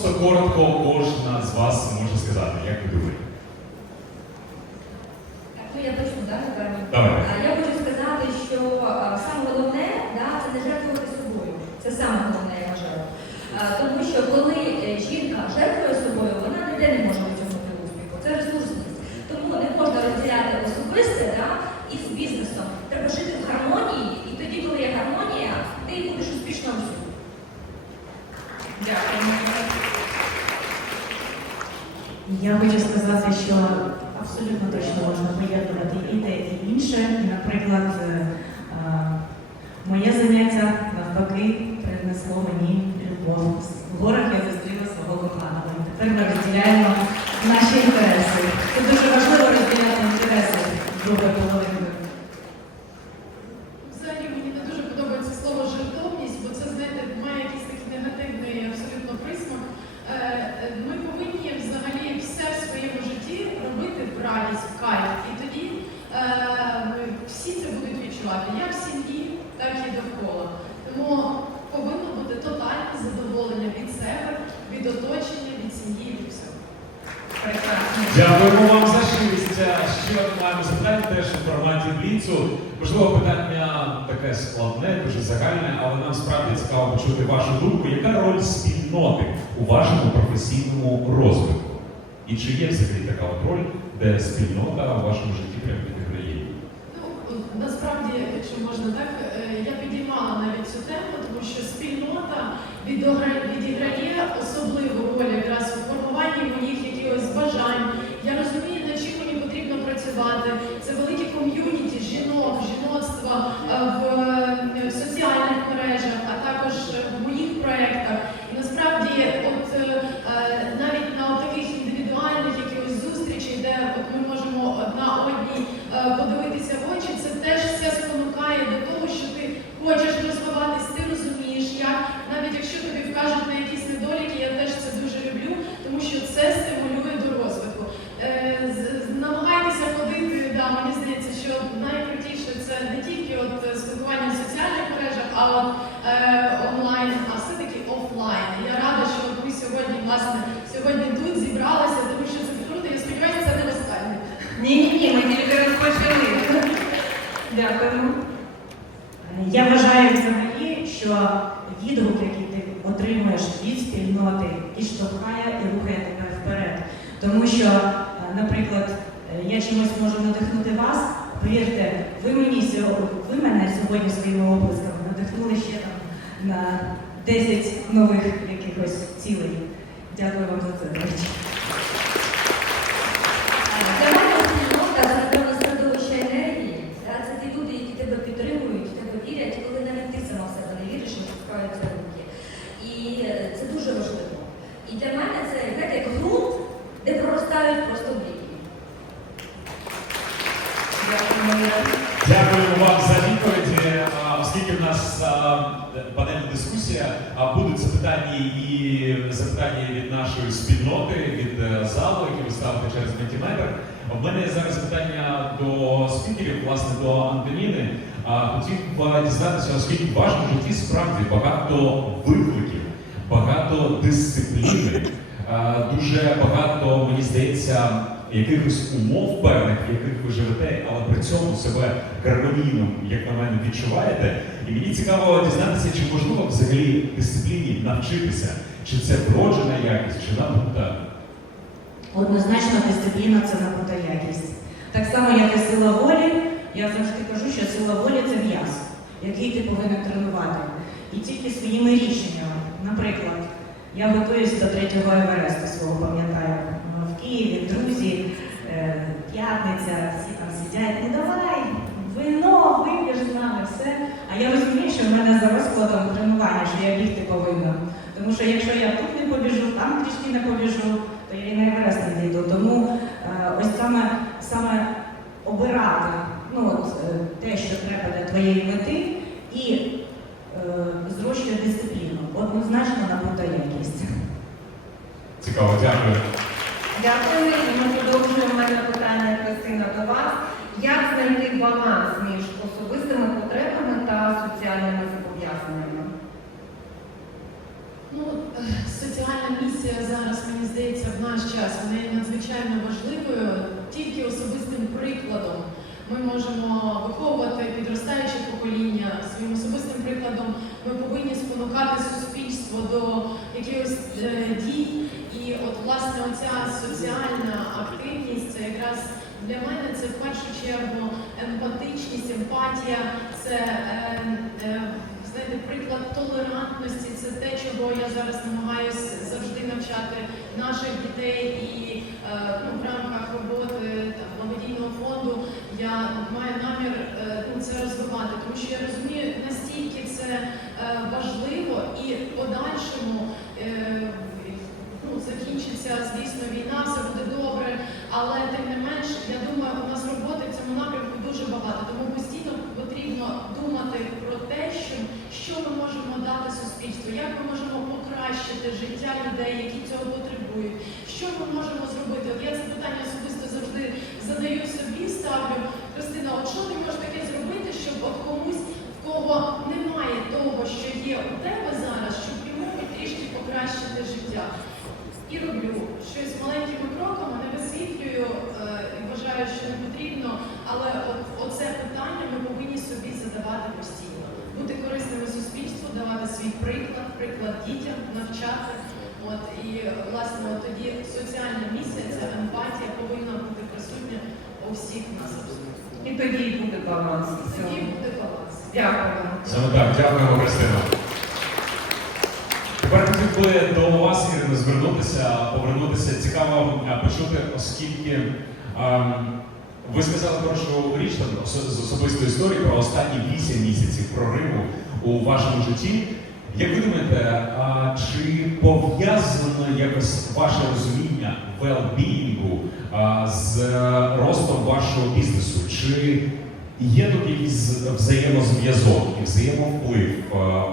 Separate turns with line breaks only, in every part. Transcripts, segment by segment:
просто коротко кожна з вас може сказати, як ви думаєте?
Ну я точно да, напевно.
Давай.
А, Я хочу сказати, що а, саме головне да, це не жертвувати собою. Це саме головне, я вважаю. А, Тому що коли е, жінка жертвує собою, вона ніде не може досягнути успіху. Це ресурсність. Тому не можна розділяти особисте да, із бізнесом. Треба жити в гармонії, і тоді, коли є гармонія, ти будеш успішно всюди.
Дякую. Я хочу сказати, що абсолютно точно можна поєднувати і те, і інше. Наприклад, е, е, моє заняття навпаки принесло мені любов. В горах я зустріла свого коханого. І тепер ми розділяємо наші інтереси. Це дуже важливо розділяти інтереси другої половини.
Взагалі мені не дуже подобається слово жертовність, бо це, знаєте, має якийсь такий негативний абсолютно присмак. Е, е, Ми повинні взагалі все в своєму житті робити в радість, в кайф. І тоді е, ми всі це будуть відчувати, як в сім'ї, так і довкола. Тому повинно бути тотальне задоволення від себе, від оточення, від сім'ї, від всього.
Прекрасно.
Дякуємо вам за щирість. Ще одне маємо запитання теж у форматі бліцу. Можливо, питання таке складне, дуже загальне, але нам справді цікаво почути вашу думку. Яка роль спільноти у вашому професійному розвитку? І чи є взагалі така от роль, де спільнота у вашому житті прям відіграє?
Ну, насправді, якщо можна так, е, я підіймала навіть цю тему, тому що спільнота відіграє особливу роль якраз у формуванні моїх якихось бажань. Я розумію, над чим мені потрібно працювати. Це великі ком'юніті жінок, жіноцтва е, в е, соціальних мережах, а також в моїх проєктах. І насправді, от е, е, навіть на от таких індивідуальних якихось зустрічей, де от ми можемо одна одній е, подивитися в очі, це теж все спонукає до того, що ти хочеш розвиватись, ти розумієш, як навіть якщо тобі вкажуть на якісь недоліки, я теж це дуже люблю, тому що це стимулює до розвитку. Е, з- з- Намагайтеся ходити, да, мені здається, що найкрутіше це не тільки от е, спілкування в соціальних мережах, а от е, онлайн, а все-таки офлайн. Я рада, що от ви сьогодні, власне, сьогодні тут зібралися, тому що це круто. Я сподіваюся, це не останнє.
Ні, ні, ні, ми тільки розпочали. Дякуємо. Я вважаю взагалі, що відгук, який ти отримуєш від спільноти, і штовхає і рухає тебе вперед. Тому що, е, наприклад, е, я чимось можу надихнути вас. Повірте, ви мені ви мене сьогодні своїми оплесками надихнули ще там на 10 нових якихось цілей. Дякую вам за це.
Нашої спільноти, від е, залу, які ви ставите через мультиметр. У мене зараз питання до спікерів, власне, до Антоніни. Хотів дізнатися, оскільки в вашому житті справді багато викликів, багато дисципліни, дуже багато, мені здається, якихось умов певних, яких ви живете, але при цьому себе гармонійно, як на мене, відчуваєте. І мені цікаво дізнатися, чи можливо взагалі дисципліні навчитися, чи це вроджена якість, чи набута.
Однозначно дисципліна це набута якість. Так само, як і сила волі, я завжди кажу, що сила волі це м'яз, який ти повинен тренувати. І тільки своїми рішеннями. Наприклад, я готуюсь до третього Евересту свого, пам'ятаю, в Києві, друзі, е, п'ятниця, всі там сидять, ну давай, вино, вип'єш з нами, все. А я розумію, що в мене за розкладом тренування, що я бігти повинна. Тому що якщо я тут не побіжу, там трішки не побіжу, то я і на Еверест не дійду. Тому е, ось саме, саме обирати ну, от, е, те, що треба для твоєї мети, і е, зрощує дисципліну. Однозначно набута якість.
Цікаво, дякую.
Дякую. І ми продовжуємо мене питання Христина до вас. Як знайти баланс між особистими потребами та соціальними зобов'язаннями?
Ну, Ну, е, соціальна місія зараз, мені здається, в наш час вона є надзвичайно важливою. Тільки особистим прикладом ми можемо виховувати підростаюче покоління. Своїм особистим прикладом ми повинні спонукати суспільство до якихось е, дій. І от власне оця соціальна активність це якраз для мене це в першу чергу емпатичність, емпатія, це е, знаєте, приклад толерантності, це те, чого я зараз намагаюся завжди навчати наших дітей і е, ну, в рамках роботи там, благодійного фонду я маю намір е, ну, це розвивати, тому що я розумію, настільки це е, важливо і в подальшому. Ну, закінчиться, звісно, війна, все буде добре, але тим не менш, я думаю, у нас роботи в цьому напрямку дуже багато. Тому постійно потрібно думати про те, що, що ми можемо дати суспільству, як ми можемо покращити життя людей, які цього потребують, що ми можемо зробити. От я це питання особисто завжди задаю собі, ставлю. Христина, от що ти можеш таке зробити, щоб от комусь, в кого немає того, що є у тебе зараз, щоб йому трішки покращити життя. І роблю щось маленькими кроками, не висвітлюю е, і вважаю, що не потрібно, але от, оце питання ми повинні собі задавати постійно. Бути корисними суспільству, давати свій приклад, дітям, навчати. От і власне от тоді соціальна місія, ця емпатія повинна бути присутня у всіх нас.
І тоді й буде баланс.
Тоді буде баланс.
Дякую.
Саме так, дякуємо, Христина. Тепер хотів би до вас, Ірина, звернутися, повернутися. Цікаво почути, оскільки ем, ви сказали хорошу річ там, з особистої історії про останні 8 місяців прориву у вашому житті. Як ви думаєте, а чи пов'язано якось ваше розуміння well-being з ростом вашого бізнесу? Чи є тут якийсь взаємозв'язок і взаємовплив,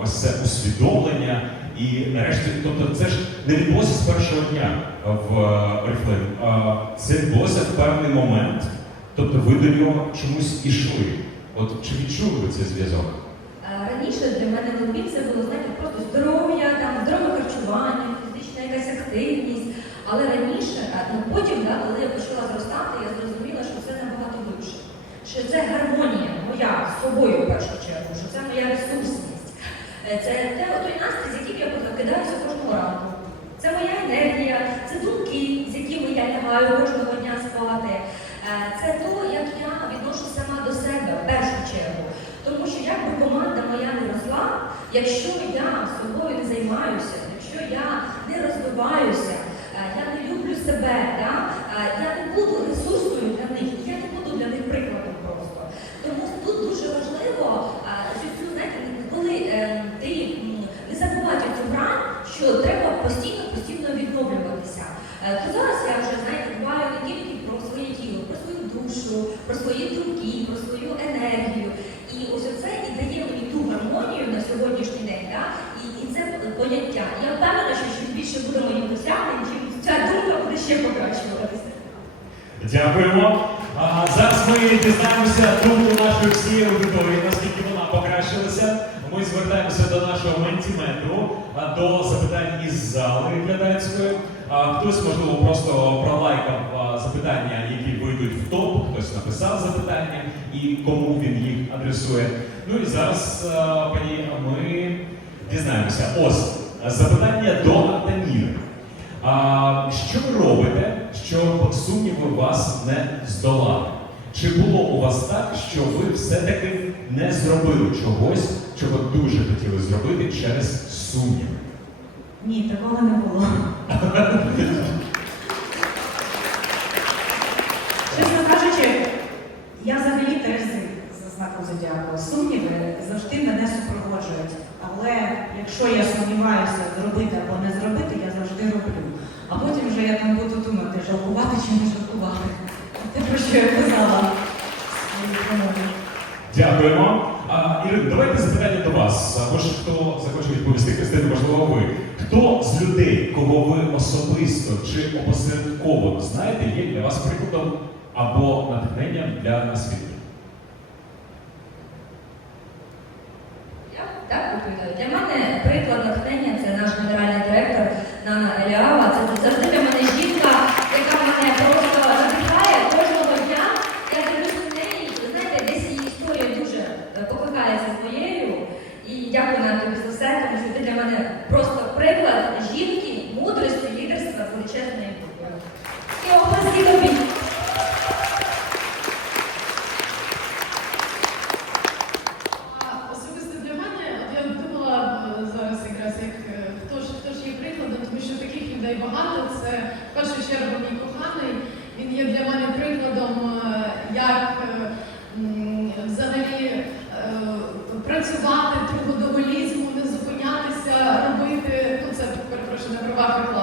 ось це усвідомлення? І нарешті, тобто це ж не відбулося з першого дня в Oriflame, а це відбулося в певний момент, тобто ви до нього чомусь ішли. От чи відчули ви цей зв'язок?
Е, Раніше для мене лобі це було знаєте, просто здоров'я, там здорове харчування, фізична якась активність. Але раніше, а, ну потім, да, коли я почала зростати, я зрозуміла, що це набагато глибше. Що це гармонія моя з собою в першу чергу, що це моя ресурсність. Е, Це те, той настрій, з яким я прокидаюся кожного ранку. Це моя енергія, це думки, з якими я лягаю кожного дня спати. Е, Це то, як я відношу сама до себе в першу чергу. Тому що як би команда моя не росла, якщо я собою не займаюся, якщо я не розвиваюся, е, я не люблю себе, я не буду ресурсною для них, я не буду для них прикладом просто. Тому тут дуже важливо, е, що цю, знаєте, коли е, ти м, не забувати цю грань, що треба постійно, постійно відновлюватися. Е, То зараз я вже знаєте, дбаю не тільки про своє тіло, про свою душу, про свої думки, про свою енергію. І ось це і дає мені ту гармонію на сьогоднішній день, да? і, і це поняття. Я впевнена, що чим більше буде моїх досягнень, чим ця думка буде ще покращуватися.
Дякуємо. А, зараз ми дізнаємося думку нашої всієї аудиторії, наскільки вона покращилася. Ми звертаємося до нашого ментіметру, до запитань із зали глядацької. Хтось, можливо, просто пролайкав запитання, які вийдуть в топ, хтось написав запитання і кому він їх адресує. Ну і зараз, пані, ми дізнаємося. Ось запитання до Антоніни. А, що ви робите, щоб сумніви вас не здолали? Чи було у вас так, що ви все-таки не зробили чогось, чого дуже хотіли зробити через сумніви?
Ні, такого не було. Чесно кажучи, я взагалі Терези за знаком зодіаку. Сумніви завжди мене супроводжують. Але якщо я сумніваюся, зробити або не зробити, я завжди роблю. А потім вже я там буду думати, жалкувати чи не жалкувати. Те, про що я казала.
Дякуємо. Ірина, давайте запитання до вас. Ж хто захоче відповісти, Христина, можливо, ви. Хто з людей, кого ви особисто чи опосередковано знаєте, є для вас прикладом або натхненням для освіти?
Я так відповідаю. Для мене приклад натхнення це наш генеральний
То людей багато. Це в першу чергу мій коханий. Він є для мене прикладом, е, як е, взагалі е, працювати трудоволізму, не зупинятися, робити ну це перепрошую на правах.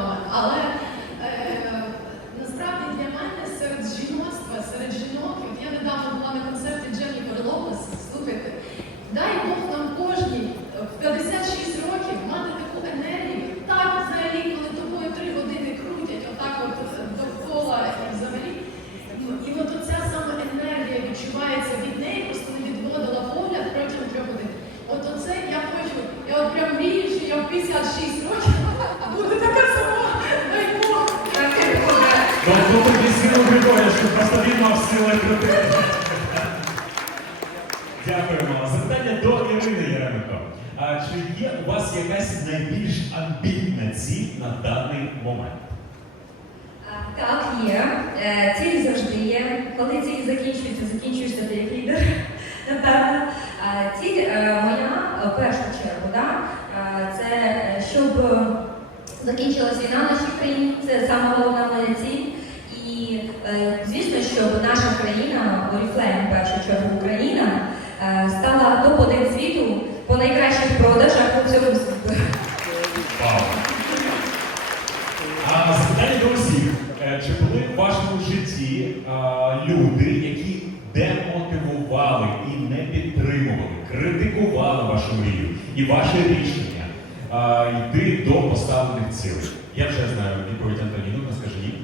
Момент?
Так, є. Цілі Ціль завжди є. Коли ціль закінчується, закінчуєшся ти як лідер. Ціль е, моя е, в першу чергу, да, е, це е, щоб е, закінчилась війна в нашій країні. Це саме головна моя ціль. І е, звісно, щоб наша країна, Oriflame, в першу чергу Україна, е, стала топ-1 світу по найкращих продажах по всьому світу.
Вау! А запитання до усіх. Е, Чи були в вашому житті а, люди, які демотивували і не підтримували, мрію і ваше рішення а, йти до поставлених цілей? Я вже знаю відповідь Антоніну, ну скажи ні.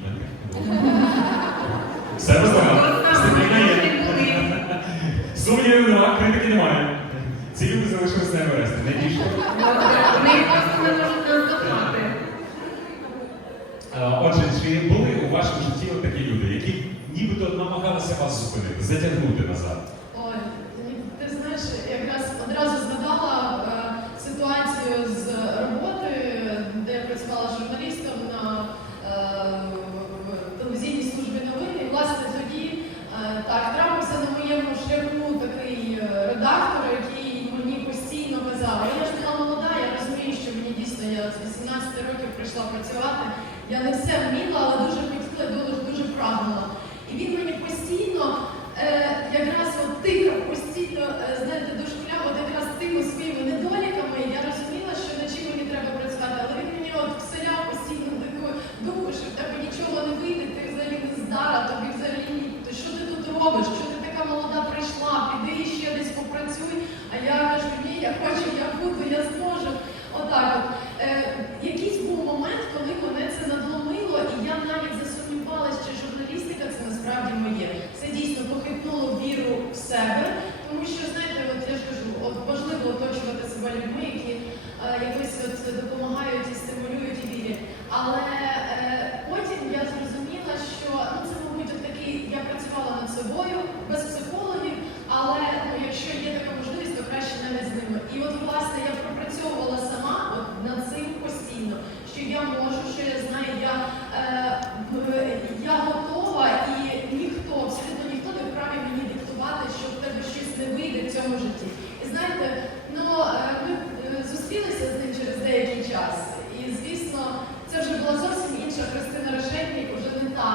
Все розумно. Стабільно є. Сумнівів нема, критики немає. Ці люди залишилися на Евересті, не більше.
Вони просто не можуть нас дознати.
Е, Отже, чи були у вашому житті такі люди, які нібито намагалися вас зупинити, затягнути назад?
Я не все вміла, але дуже хотіла, дуже, дуже прагнула. І він мені постійно е, якраз от тикав постійно, е, знаєте, дошкуляв от якраз тими своїми недоліками. Я розуміла, що над чим мені треба працювати, але він мені от вселяв постійно таку думку, що в тебе нічого не вийде, ти взагалі не здара, тобі взагалі ні. Що ти тут робиш? Що ти така молода прийшла? Піди ще десь попрацюй. А я кажу, ні, я хочу, я буду, я зможу. Отак от. Е, якийсь був момент, коли мене це надломило, і я навіть засумнівалася, чи журналістика це насправді моє. Це дійсно похитнуло віру в себе, тому що, знаєте, от я ж кажу, от важливо оточувати себе людьми, які е, якось от допомагають і стимулюють і вірять. Але е, потім я зрозуміла, що ну це, мабуть, от такий, я працювала над собою без психологів, але ну, якщо є така можливість, то краще навіть з ними. І от власне я пропрацьовувала сама от, над цим постійно, що я можу, що я знаю, я, е, в- я готова і ніхто, абсолютно ніхто не вправі мені диктувати, що в тебе щось не вийде в цьому житті. І знаєте, ну е, ми е, зустрілися з ним через деякий час. І звісно, це вже була зовсім інша Христина Решетник, вже не та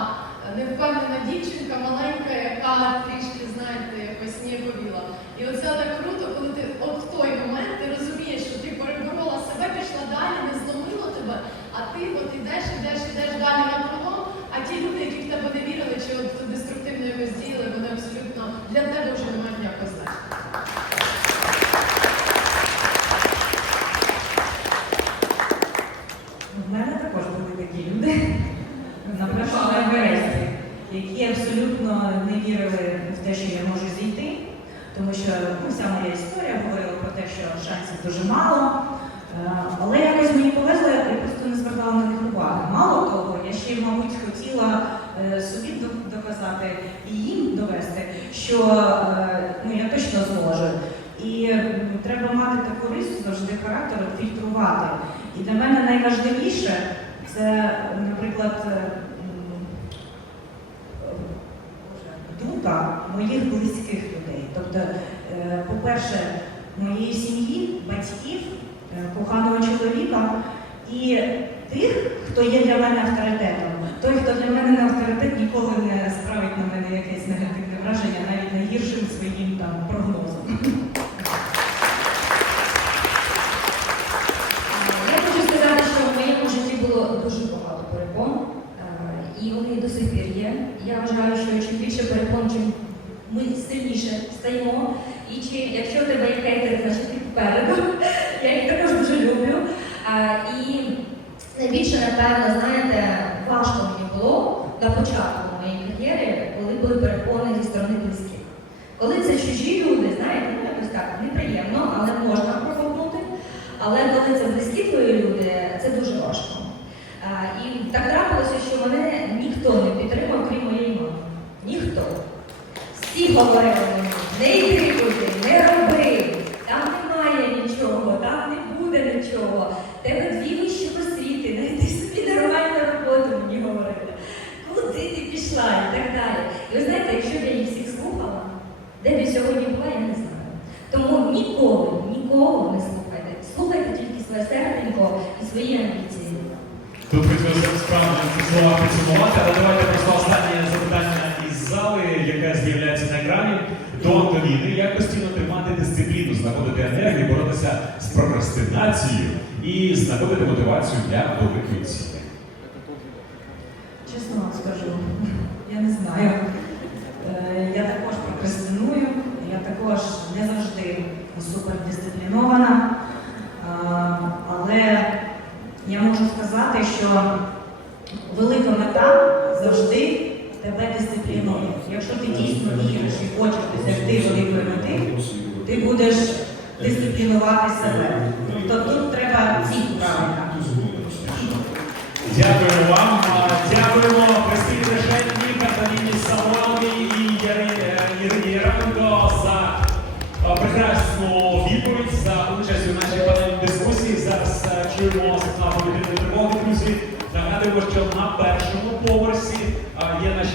е, невпевнена дівчинка, маленька, яка трішки, знаєте, якось ніяковіла. І оце так круто, коли ти от в той момент ти розумієш, що ти переборола себе, пішла далі, не зломило тебе, а ти от ідеш, ідеш, ідеш далі на пролом, а ті люди, які в тебе не вірили, чи от деструктивно якось діяли, вони абсолютно для тебе вже не мають ніякого значення.
В мене також були такі люди, наприклад, на Евересті, які абсолютно не вірили в те, що я можу зійти, тому що ну, вся моя історія говорила про те, що шансів дуже мало. Е, Але якось мені повезло, я просто не звертала на них уваги. Мало того, я ще, мабуть, хотіла е, собі доказати і їм довести, що е, ну, я точно зможу. І треба мати таку рису завжди характеру фільтрувати. І для мене найважливіше це, наприклад, е, е, думка моїх близьких людей. Тобто, е, по-перше, моєї сім'ї, батьків, коханого чоловіка і тих, хто є для мене авторитетом. Той, хто для мене не авторитет, ніколи
коли чужі люди, знаєте, ну якось так неприємно, але можна проковнути. Але коли це близькі твої люди, це дуже важко. А, і так трапилося, що мене ніхто не підтримав, крім моєї мами. Ніхто. Всі говорили мені, не йди туди, не роби, там немає нічого, там не буде нічого. Сьогодні була, я не знаю. Тому ніколи, нікого не слухайте. Слухайте тільки своє серденько і свої амбіції.
Тут хотілося справді ці слова підсумувати, але давайте просто останнє запитання із зали, яке з'являється на екрані. До Антоніни, як постійно тримати дисципліну, знаходити енергію, боротися з прокрастинацією і знаходити мотивацію для великої цілі.
Чесно вам скажу, я не знаю. Е, Я також прокрастиную, я також не завжди супердисциплінована. А, Але я можу сказати, що велика мета завжди тебе дисциплінує. Якщо ти дійсно віриш і хочеш досягти великої мети, ти будеш дисциплінувати себе. Тобто тут треба ці правила.
Дякуємо вам, дякуємо на першому поверсі.